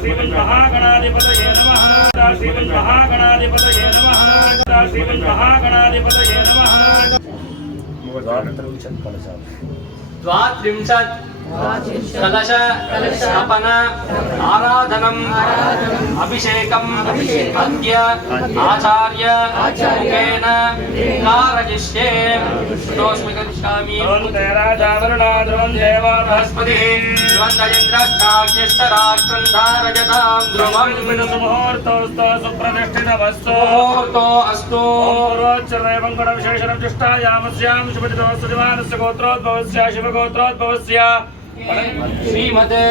श्रीमन्महागणाधिपतये नमः श्रीमन्महागणाधिपतये नमः श्रीमन्महागणाधिपतये नमः द्वात्रिंशत् कलश स्थापन आराधनम् अभिषेकम् अद्य आचार्य मुखेन कारयिष्ये तोऽस्मि करिष्यामि वरुणाद्रवं देवा बृहस्पतिः द्वन्द्वयन्द्रश्चाग्निष्ठराष्ट्रं धारयतां ध्रुवम् मुहूर्तोऽस्तु सुप्रतिष्ठितमस्तु मुहूर्तो अस्तु पूर्वोच्चरदेवं गुणविशेषणं जुष्टायामस्यां शुभदिनोऽस्तु दिवानस्य गोत्रोद्भवस्य शिवगोत्रोद्भवस्य श्रीमते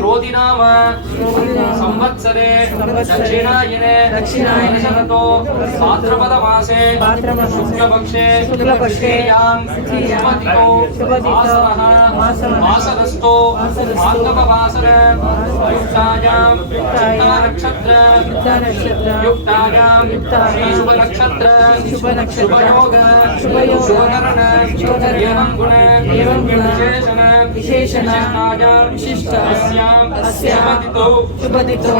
क्रोधिनाम संवत्सरे दक्षिणायने शरतो भाद्रपदमासे शुक्लपक्षे शुभतिथौ वासरस्थो मार्गववासर युक्तायां नक्षत्र युक्तायां श्रीशुभनक्षत्र शुभयोग शुभकरण एवं गुण विशेषण विशिष्ट शुभदितो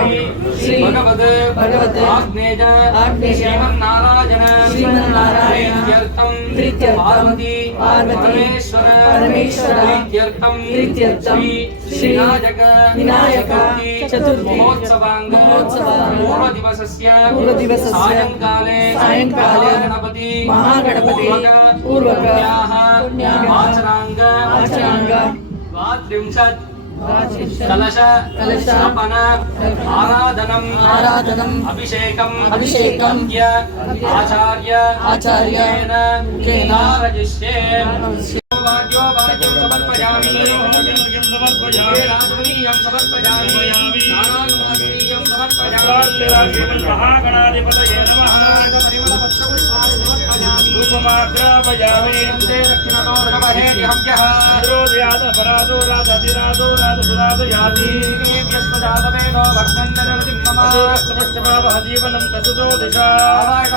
श्री भगवद आग्नेय श्रीमन्नारायण प्रीत्यर्थं पार्वती परमेश्वर प्रीत्यर्थं श्री विनायक चतुर्थी महोत्सवांग पूर्वदिवसस्य सायंकाले महागणपति पूर्वक आचरांग द्वात्रिंशत् कलश स्थापन आराधनम् अभिषेकम् आचार्य कारयिष्ये वाद्यो वाद्यं समर्पयामि राजनीयं समर्पयामि नारायणवादनीयं समर्पयामि महागणाधिपतये नमः परिमलपत्रपुष्पाणि समर्पयामि धूपमाग्रापयामि दक्षिणतो रवहेति हव्यः रोदयादपराधो राधाधिराधो राधसुराधयाति व्यस्मजातवेदो भक्तन्दरसिंहमास्तमष्टमावहजीवनं कसुतो दिशा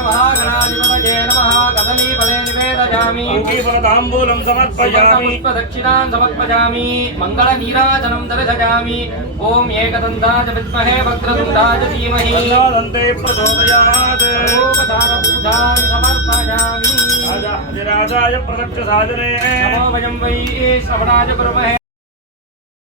महागणाधिपतये नमः कदलीफले निवेदयामि ताम्बूलं समर्पयामि दक्षिणां समर्पयामि मङ्गलनीराजनं दर्शयामि ॐ एकदन्ताय विद्महे वक्रतुण्डाय धीमहि दन्ते प्रचोदयात् पूजां समर्पयामि राजाय प्रदक्षसाधने नमो वयं वै श्रवणाय कुर्महे।